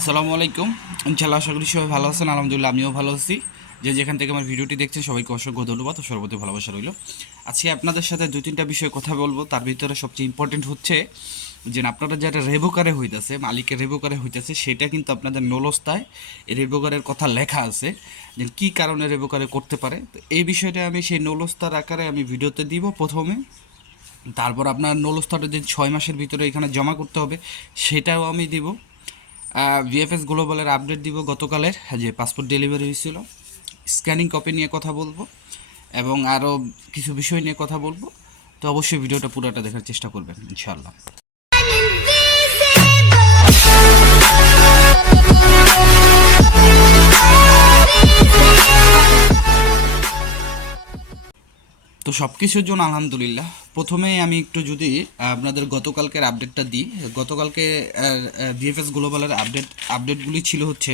আসসালামু আলাইকুম। ইনশাল্লাহ আশা করি সবাই ভালো আছেন, আলহামদুলিল্লাহ আমিও ভালো আছি। যে যেখান থেকে আমার ভিডিওটি দেখছেন, সবাইকে অসংখ্য ধন্যবাদ ও সর্বতি ভালোবাসা রইল। আজকে আপনাদের সাথে দু তিনটা বিষয়ে কথা বলব। তার ভিতরে সবচেয়ে ইম্পর্টেন্ট হচ্ছে যে, আপনারা যেটা রেবোকারে হইতেছে, মালিকের রেবোকারে হইতেছে, সেটা কিন্তু আপনাদের নলস্তায় এই রেবোকারের কথা লেখা আছে যে, কী কারণে রেবোকারে করতে পারে। তো এই বিষয়টা আমি সেই নলস্তার আকারে আমি ভিডিওতে দিব প্রথমে। তারপর আপনার নলস্তাটা যে ছয় মাসের ভিতরে এখানে জমা করতে হবে, সেটাও আমি দিব। ভিএফএস গ্লোবালের আপডেট দিব গতকালের যে পাসপোর্ট ডেলিভারি হয়েছিল। স্ক্যানিং কপি নিয়ে কথা বলব এবং আরও কিছু বিষয় নিয়ে কথা বলব। তো অবশ্যই ভিডিওটা পুরোটা দেখার চেষ্টা করবেন, ইনশাআল্লাহ। তো সব কিছুর জন্য আলহামদুলিল্লাহ। প্রথমেই আমি একটু যদি আপনাদের গতকালকের আপডেটটা দিই। গতকালকে বিএফএস গ্লোবালের আপডেট আপডেটগুলি ছিল হচ্ছে,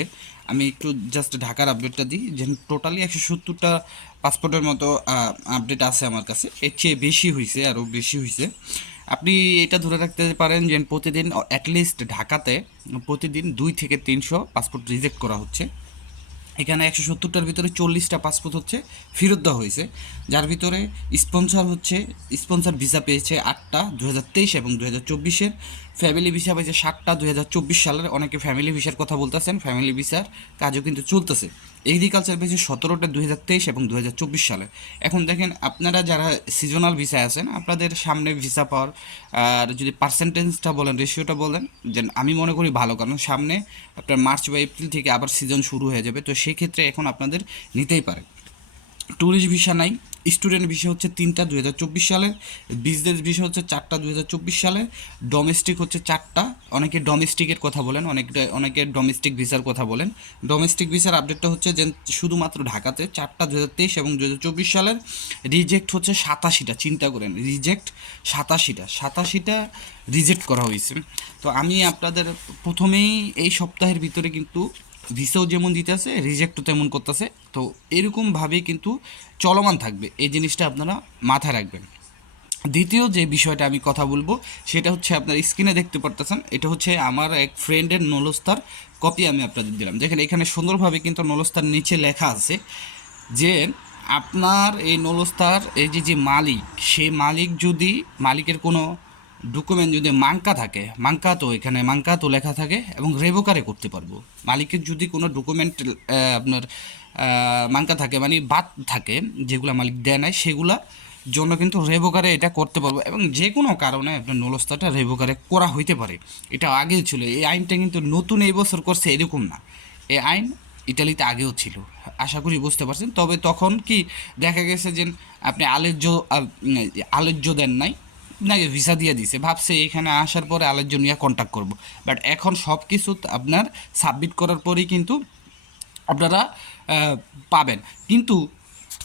আমি একটু জাস্ট ঢাকার আপডেটটা দিই। যে টোটালি একশো সত্তরটা পাসপোর্টের মতো আপডেট আছে আমার কাছে। এর চেয়ে বেশি হয়েছে আরও বেশি হয়েছে আপনি এটা ধরে রাখতে পারেন যে প্রতিদিন অ্যাটলিস্ট ঢাকাতে প্রতিদিন দুই থেকে তিনশো পাসপোর্ট রিজেক্ট করা হচ্ছে। এখানে একশো সত্তরটার ভিতরে চল্লিশটা পাসপোর্ট হচ্ছে ফেরত দেওয়া হয়েছে। যার ভিতরে স্পন্সর হচ্ছে স্পন্সর ভিসা পেয়েছে আটটা দু হাজার তেইশ এবং দু হাজার চব্বিশের। ফ্যামিলি ভিসা পেয়েছে সাতটা দু হাজার চব্বিশ সালের অনেকে ফ্যামিলি ভিসার কথা বলতেছেন ফ্যামিলি ভিসার কাজও কিন্তু চলতেছে। এগ্রিকালচার পেয়েছে সতেরোটা দু হাজার তেইশ এবং দু হাজার চব্বিশ সালে। এখন দেখেন আপনারা যারা সিজনাল ভিসায় আছেন, আপনাদের সামনে ভিসা পাওয়ার, আর যদি পার্সেন্টেজটা বলেন রেশিওটা বলেন যে আমি মনে করি ভালো। কারণ সামনে আপনার মার্চ বা এপ্রিল থেকে আবার সিজন শুরু হয়ে যাবে। তো সেই ক্ষেত্রে এখন আপনাদের নিতেই পারে। ট্যুরিস্ট ভিসা নাই স্টুডেন্ট ভিসা হচ্ছে তিনটা দু হাজার চব্বিশ সালের বিজনেস ভিসা হচ্ছে চারটা দু হাজার চব্বিশ সালে ডোমেস্টিক হচ্ছে চারটা, অনেকে ডোমেস্টিকের কথা বলেন অনেক অনেকে ডোমেস্টিক ভিসার কথা বলেন। ডোমেস্টিক ভিসার আপডেটটা হচ্ছে যে শুধুমাত্র ঢাকাতে চারটা দু হাজার তেইশ এবং দু হাজার চব্বিশ সালের রিজেক্ট হচ্ছে সাতাশিটা, চিন্তা করেন রিজেক্ট সাতাশিটা সাতাশিটা রিজেক্ট করা হয়েছে। তো আমি আপনাদের প্রথমেই এই সপ্তাহের ভিতরে কিন্তু ভিসাও যেমন দিতেছে রিজেক্টও তেমন করতেছে। তো এরকমভাবেই কিন্তু চলমান থাকবে। এই জিনিসটা আপনারা মাথায় রাখবেন। দ্বিতীয় যে বিষয়টা আমি কথা বলব, সেটা হচ্ছে আপনার স্ক্রিনে দেখতে পারতেছেন, এটা হচ্ছে আমার এক ফ্রেন্ডের নলস্তার কপি আমি আপনাদের দিলাম। দেখেন, এখানে সুন্দরভাবে কিন্তু নলস্তার নিচে লেখা আছে যে, আপনার এই নলস্তার, এই যে যে মালিক সেই মালিক যদি, মালিকের কোনো ডকুমেন্ট যদি মাঙ্কা থাকে, মাঙ্কা তো এখানে মাঙ্কা তো লেখা থাকে এবং রেবোকারে করতে পারব। মালিকের যদি কোনো ডকুমেন্ট আপনার মাঙ্কা থাকে মানে বাদ থাকে, যেগুলো মালিক দেয় নাই, সেগুলা জন্য কিন্তু রেবোকারে এটা করতে পারব এবং যে কোনো কারণে আপনার নলস্তাটা রেবোকারে করা হইতে পারে। এটা আগেও ছিল, এই আইনটা কিন্তু নতুন এই বছর করছে এরকম না। এই আইন ইটালিতে আগেও ছিল, আশা করি বুঝতে পারছেন। তবে তখন কি দেখা গেছে যে আপনি আলেজ্য আলেজ্য দেন নাই নাকি ভিসা দিয়ে দিছে। ভাবছে এখানে আসার পরে আলেজ্য নিয়ে কন্ট্যাক্ট করব। বাট এখন সব কিছু আপনার সাবমিট করার পরেই কিন্তু আপনারা পাবেন। কিন্তু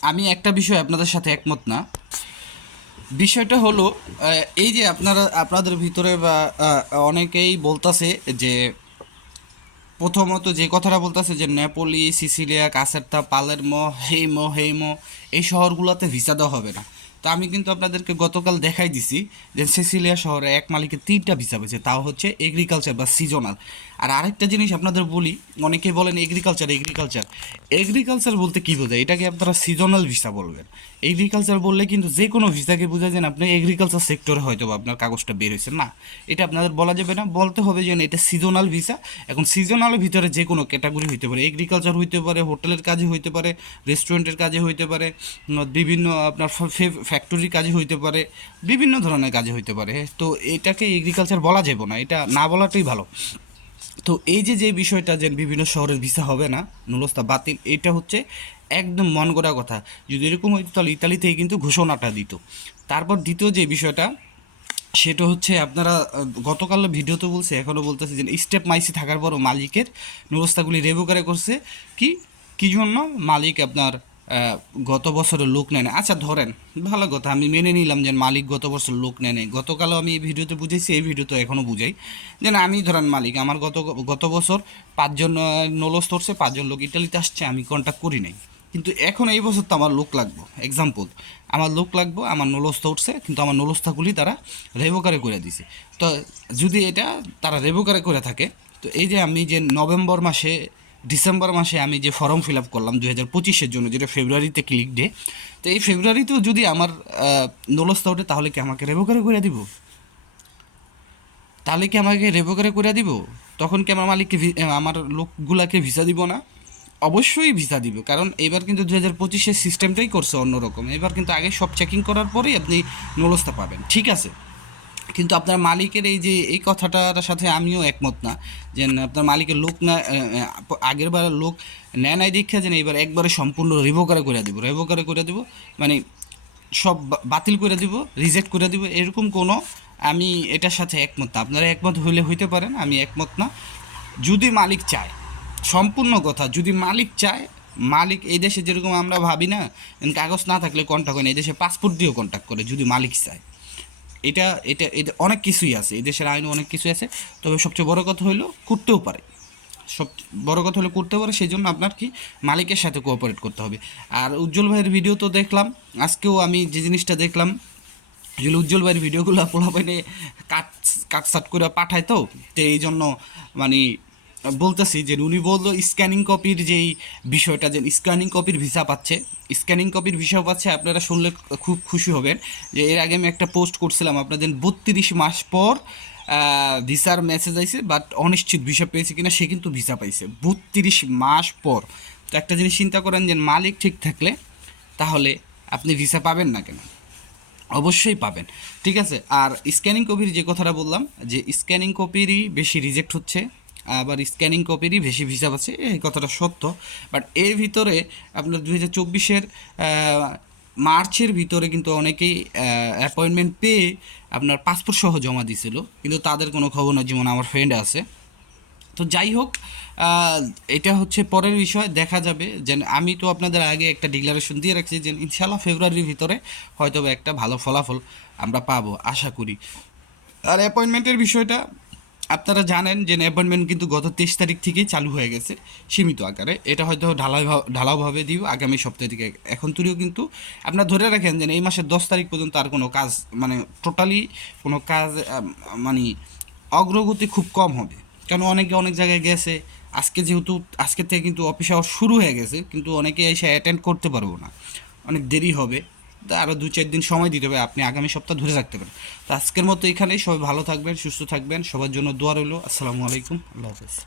আমি একটা বিষয় আপনাদের সাথে একমত না। বিষয়টা হলো এই যে আপনারা, আপনাদের ভিতরে বা অনেকেই বলতাছে যে, প্রথমত যে কথাটা বলতেছে যে, নেপোলি, সিসিলিয়া, কাসেরতা পালেরমো হেইমো হেইমো এই শহরগুলোতে ভিসা দেওয়া হবে না। তো আমি কিন্তু আপনাদেরকে গতকাল দেখাই দিছি যে সিসিলিয়া শহরে এক মালিকের তিনটা ভিসা পেয়েছে তাও হচ্ছে এগ্রিকালচার বা সিজনাল আর আরেকটা জিনিস আপনাদের বলি, অনেকে বলেন এগ্রিকালচার এগ্রিকালচার এগ্রিকালচার বলতে কী বোঝায়? এটাকে আপনারা সিজনাল ভিসা বলবেন। এগ্রিকালচার বললে কিন্তু যে কোনো ভিসাকে বোঝায় যেন আপনি এগ্রিকালচার সেক্টরে হয়তো বা আপনার কাগজটা বের হয়েছে না? এটা আপনাদের বলা যাবে না। বলতে হবে যে এটা সিজনাল ভিসা এখন সিজনালের ভিতরে যে কোনো ক্যাটাগরি হইতে পারে। এগ্রিকালচার হইতে পারে, হোটেলের কাজে হইতে পারে রেস্টুরেন্টের কাজে হইতে পারে বিভিন্ন আপনার ফ্যাক্টরির কাজে হইতে পারে, বিভিন্ন ধরনের কাজে হইতে পারে। তো এটাকে এগ্রিকালচার বলা যাবে না। এটা না বলাটাই ভালো। তো এই যে যে বিষয়টা যে বিভিন্ন শহরের ভিসা হবে না, নুলস্তা বাতিল, এটা হচ্ছে একদম মন করা কথা। যদি এরকম হইতো, তাহলে ইতালিতেই কিন্তু ঘোষণাটা দিত। তারপর দ্বিতীয় যে বিষয়টা, সেটা হচ্ছে আপনারা গতকাল ভিডিওতে বলছে এখনও বলতেছে যে, স্টেপ মাইসি থাকার পরও মালিকের নুরস্তাগুলি রেভোকারে করছে। কি? কি জন্য? মালিক আপনার গত বছরের লোক নেয় না। আচ্ছা ধরেন, ভালো কথা, আমি মেনে নিলাম যে মালিক গত বছর লোক নেয় নাই। গতকালও আমি এই ভিডিওতে বুঝেছি, এই ভিডিওতে এখনও বুঝাই। যে না, আমি ধরেন মালিক, আমার গত গত বছর পাঁচজন নলস ধরছে, পাঁচজন লোক ইটালিতে আসছে, আমি কন্ট্যাক্ট করি নাই। কিন্তু এখন এই বছর তো আমার লোক লাগবো। এক্সাম্পল আমার লোক লাগবো, আমার নলস্তা উঠছে কিন্তু আমার নলস্তাগুলি তারা রেভোকারে করে দিছে। তো যদি এটা তারা রেভোকারে করে থাকে, তো এই যে আমি যে নভেম্বর মাসে ডিসেম্বর মাসে আমি যে ফর্ম ফিল আপ করলাম দু হাজার পঁচিশের জন্য, যেটা ফেব্রুয়ারিতে ক্লিক ডে তো এই ফেব্রুয়ারিতেও যদি আমার নলস্তা ওঠে, তাহলে কি আমাকে রেভোকারে করে দিব? তাহলে কি আমাকে রেভোকারে করে দিব? তখন কি আমার মালিককে আমার লোকগুলাকে ভিসা দিব না? অবশ্যই ভিসা দিব, কারণ এবার কিন্তু দু হাজার পঁচিশের সিস্টেমটাই করছে অন্যরকম। এবার কিন্তু আগে সব চেকিং করার পরেই আপনি নলস্তা পাবেন, ঠিক আছে? কিন্তু আপনার মালিকের এই যে, এই কথাটার সাথে আমিও একমত না। যে আপনার মালিকের লোক না আগের বার লোক নেয় নাই দীক্ষা যে এইবার একবারে সম্পূর্ণ রিভোকারে করে দিব। রিভোকারে করে দিব মানে সব বাতিল করে দিব, রিজেক্ট করে দিব, এরকম কোনো আমি এটার সাথে একমত না। আপনারা একমত হইলে হইতে পারেন, আমি একমত না। যদি মালিক চায়, সম্পূর্ণ কথা, যদি মালিক চায়, মালিক এই দেশে যেরকম আমরা ভাবি না, কাগজ না থাকলে কন্ট্যাক্ট হয় না, এই দেশে পাসপোর্ট দিয়েও কন্ট্যাক্ট করে, যদি মালিক চায়। এটা এটা এটা অনেক কিছুই আছে। দেশের আইনে অনেক কিছু আছে। তবে সবচেয়ে বড় কথা হলো করতেও পারে। সব বড় কথা হলো করতে পারে সেই জন্য আপনার কি মালিকের সাথে কোঅপারেট করতে হবে। আর উজ্জ্বল ভাইয়ের ভিডিও তো দেখলাম, আজকেও আমি যে জিনিসটা দেখলাম আসলে উজ্জ্বল ভাইয়ের ভিডিওগুলো পোলাপাইনে কাট কাটসাট করে পাঠায় তো তো এই জন্য মানে বলতেছি যে উনি বলল স্ক্যানিং কপির যেই বিষয়টা যে স্ক্যানিং কপির ভিসা পাচ্ছে স্ক্যানিং কপির ভিসা পাচ্ছে, আপনারা শুনলে খুব খুশি হবেন যে এর আগে আমি একটা পোস্ট করছিলাম আপনাদের বত্রিশ মাস পর ভিসার মেসেজ আইছে বাট অনিশ্চিত ভিসা পেয়েছে কিনা সে কিন্তু ভিসা পাইছে। বত্রিশ মাস পর। তো একটা জিনিস চিন্তা করেন যে মালিক ঠিক থাকলে তাহলে আপনি ভিসা পাবেন না কেন? অবশ্যই পাবেন। ঠিক আছে? আর স্ক্যানিং কপির যে কথাটা বললাম, যে স্ক্যানিং কপিরই বেশি রিজেক্ট হচ্ছে আবার স্ক্যানিং কপিরই বেশি ভিসা আছে, এই কথাটা সত্য। বাট এর ভিতরে আপনার দু হাজার চব্বিশের মার্চের ভিতরে কিন্তু অনেকেই অ্যাপয়েন্টমেন্ট পেয়ে আপনার পাসপোর্ট সহ জমা দিছিল। কিন্তু তাদের কোনো খবর নয় যেমন আমার ফ্রেন্ড আছে। তো যাই হোক এটা হচ্ছে পরের বিষয়, দেখা যাবে। যে আমি তো আপনাদের আগে একটা ডিক্লারেশন দিয়ে রাখছি যে ইনশাল্লাহ ফেব্রুয়ারির ভিতরে হয়তো একটা ভালো ফলাফল আমরা পাবো, আশা করি। আর অ্যাপয়েন্টমেন্টের বিষয়টা আপনারা জানেন যে অ্যাপয়েন্টমেন্ট কিন্তু গত তেইশ তারিখ থেকেই চালু হয়ে গেছে, সীমিত আকারে। এটা হয়তো ঢালাই ঢালাওভাবে দিব আগামী সপ্তাহ থেকে। এখন তুলিও কিন্তু আপনারা ধরে রাখেন যে এই মাসের দশ তারিখ পর্যন্ত আর কোনো কাজ মানে টোটালি কোনো কাজ মানে অগ্রগতি খুব কম হবে। কারণ অনেকে অনেক জায়গায় গেছে, আজকে যেহেতু, আজকে থেকে কিন্তু অফিস আওয়ার শুরু হয়ে গেছে, কিন্তু অনেকে এসে অ্যাটেন্ড করতে পারব না। অনেক দেরি হবে। আরও দু চার দিন সময় দিতে হবে, আপনি আগামী সপ্তাহ ধরে রাখতে পারেন। তো আজকের মতো এখানেই, সবাই ভালো থাকবেন, সুস্থ থাকবেন, সবার জন্য দোয়া রইল, আসসালামু আলাইকুম, আল্লাহ হাফেজ।